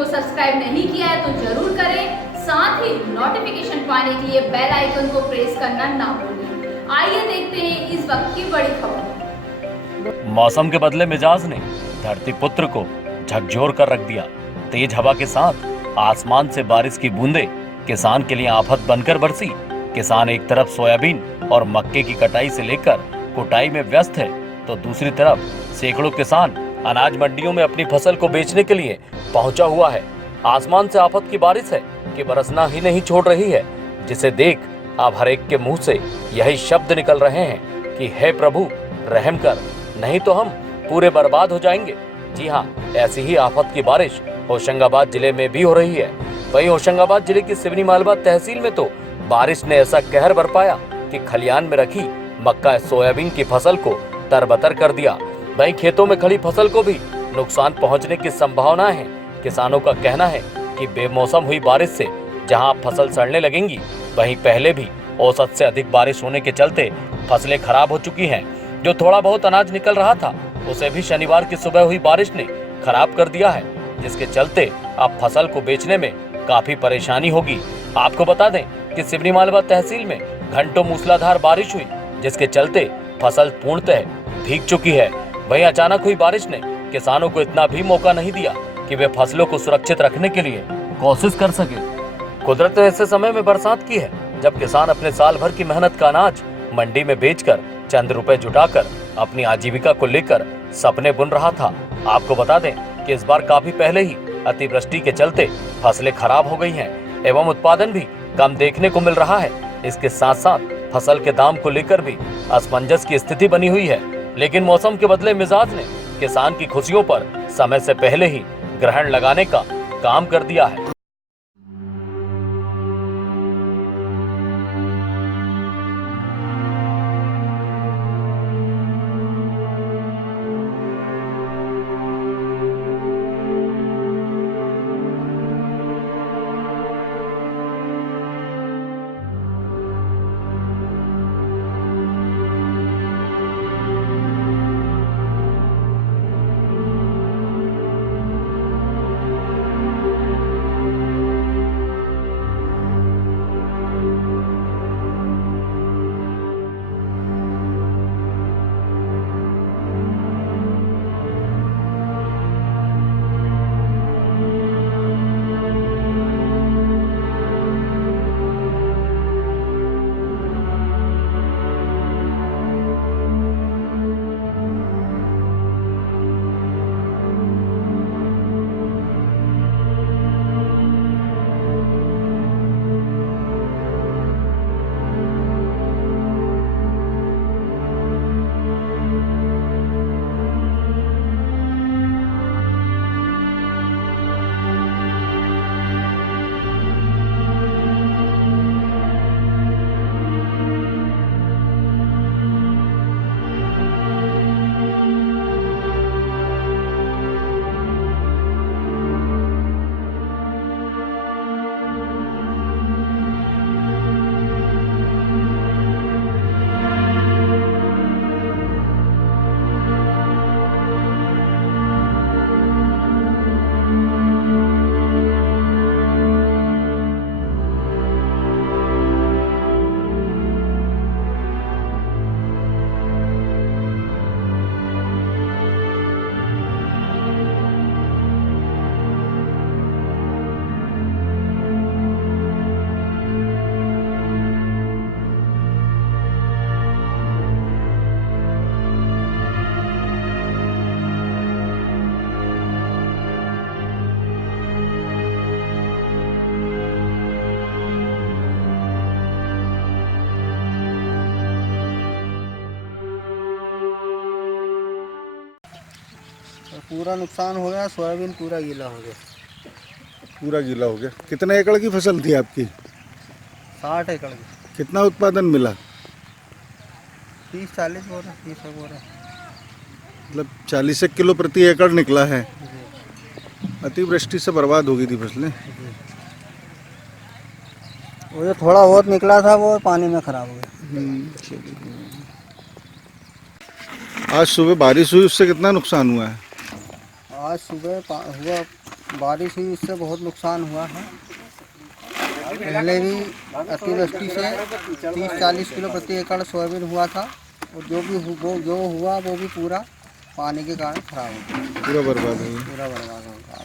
को सब्सक्राइब नहीं किया है तो जरूर करें, साथ ही नोटिफिकेशन पाने के लिए बेल आइकन को प्रेस करना ना भूलें। आइए देखते हैं इस वक्त की बड़ी खबर। मौसम के बदले मिजाज ने धरती पुत्र को झकझोर कर रख दिया। तेज हवा के साथ आसमान से बारिश की बूंदें किसान के लिए आफत बनकर बरसी। किसान एक तरफ सोयाबीन और मक्के की कटाई से लेकर कुटाई में व्यस्त है, तो दूसरी तरफ सैकड़ों किसान अनाज मंडियों में अपनी फसल को बेचने के लिए पहुंचा हुआ है। आसमान से आफत की बारिश है कि बरसना ही नहीं छोड़ रही है, जिसे देख अब हर एक के मुंह से यही शब्द निकल रहे हैं कि हे प्रभु रहम कर, नहीं तो हम पूरे बर्बाद हो जाएंगे। जी हाँ, ऐसी ही आफत की बारिश होशंगाबाद जिले में भी हो रही है। वहीं होशंगाबाद जिले की सिवनी मालवा तहसील में तो बारिश ने ऐसा कहर बरपाया कि खलियान में रखी मक्का सोयाबीन की फसल को तरबतर कर दिया। वहीं खेतों में खड़ी फसल को भी नुकसान पहुंचने की संभावना है। किसानों का कहना है कि बेमौसम हुई बारिश से जहां फसल सड़ने लगेंगी, वहीं पहले भी औसत से अधिक बारिश होने के चलते फसलें खराब हो चुकी हैं। जो थोड़ा बहुत अनाज निकल रहा था उसे भी शनिवार की सुबह हुई बारिश ने खराब कर दिया है, जिसके चलते अब फसल को बेचने में काफी परेशानी होगी। आपको बता दें कि सिवनी मालवा तहसील में घंटों मूसलाधार बारिश हुई, जिसके चलते फसल पूर्णतः भीग चुकी है। वहीं अचानक हुई बारिश ने किसानों को इतना भी मौका नहीं दिया कि वे फसलों को सुरक्षित रखने के लिए कोशिश कर सके। कुदरत ने ऐसे समय में बरसात की है जब किसान अपने साल भर की मेहनत का अनाज मंडी में बेचकर चंद रुपए जुटाकर अपनी आजीविका को लेकर सपने बुन रहा था। आपको बता दें कि इस बार काफी पहले ही अतिवृष्टि के चलते फसलें खराब हो गई हैं एवं उत्पादन भी कम देखने को मिल रहा है। इसके साथ साथ फसल के दाम को लेकर भी असमंजस की स्थिति बनी हुई है। लेकिन मौसम के बदले मिजाज ने किसान की खुशियों पर समय से पहले ही ग्रहण लगाने का काम कर दिया है। पूरा नुकसान हो गया, सोयाबीन पूरा गीला हो गया। पूरा गीला हो गया। कितने एकड़ की फसल थी आपकी? 60 एकड़ की। कितना उत्पादन मिला? 30-40 बोरा, 30 बोरा, मतलब 40 किलो प्रति एकड़ निकला है। अतिवृष्टि से बर्बाद हो गई थी फसलें। वो जो थोड़ा बहुत निकला था वो पानी में खराब हो गया। आज सुबह बारिश हुई, उससे कितना नुकसान हुआ है? आज सुबह हुआ बारिश हुई उससे बहुत नुकसान हुआ है। पहले भी अतिवृष्टि से 30-40 किलो प्रति एकड़ सोयाबीन हुआ था और जो हुआ वो भी पूरा पानी के कारण खराब हो गया, पूरा बर्बाद हो गया। पूरा बर्बाद हो गया।